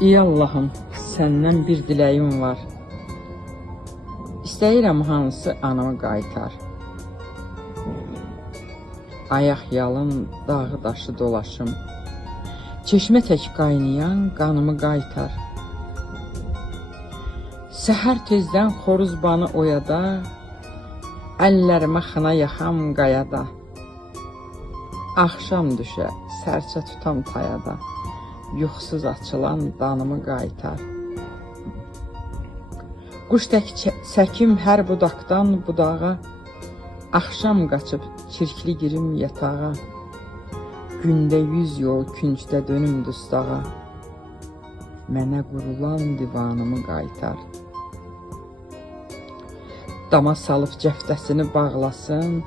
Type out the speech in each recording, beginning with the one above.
İyi Allah'ım, səndən bir diləyim var. İstəyirəm hansı anamı qaytar. Ayaq yalın, dağı daşı dolaşım. Çeşmə tək qaynayan qanımı qaytar. Səhər tezdən xoruz banı oyada, əllərimə xına yaxam qayada. Axşam düşə, sərçə tutam tayada, yuxsuz açılan danımı qaytar. Quş tək səkim hər budaqdan budağa, axşam qaçıb çirkli girim yatağa. Gündə 100 yol küncdə dönüm dustağa, mənə qurulan divanımı qaytar. Dama salıb cəftəsini bağlasın,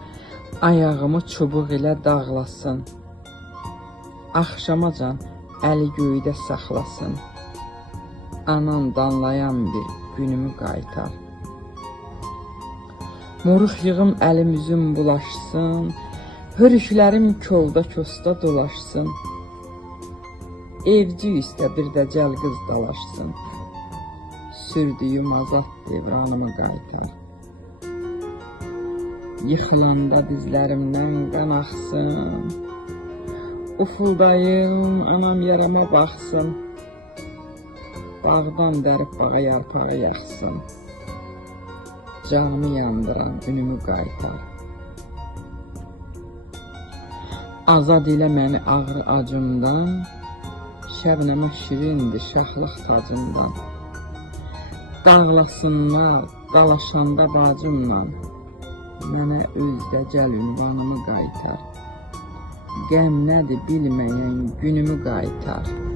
ayağımı çubuq ilə dağlasın. Axşamacan əli göydə saxlasın, anan danlayan bir günümü qaytar. Moruq yığım əlim üzüm bulaşsın, hörüklərim kolda kosta dolaşsın. Evci üstə bir də cəl qız dalaşsın, sürdüyüm azad devranımı qaytar. Yıxılanda dizlərimdən qan axsın, ufuldayım anam yarama baxsın. Bağdan dərib bağa yarpağı yaxsın, canımı yandıran ünümü qaytar. Azad elə məni ağrı acımdan, şəbnəmə şirindir şahlıq tacından. Dağlasınlar dalaşanda bacımla, mənə özdə gəl ünvanımı qaytar. Qəm nədir bilməyən günümü qaytar.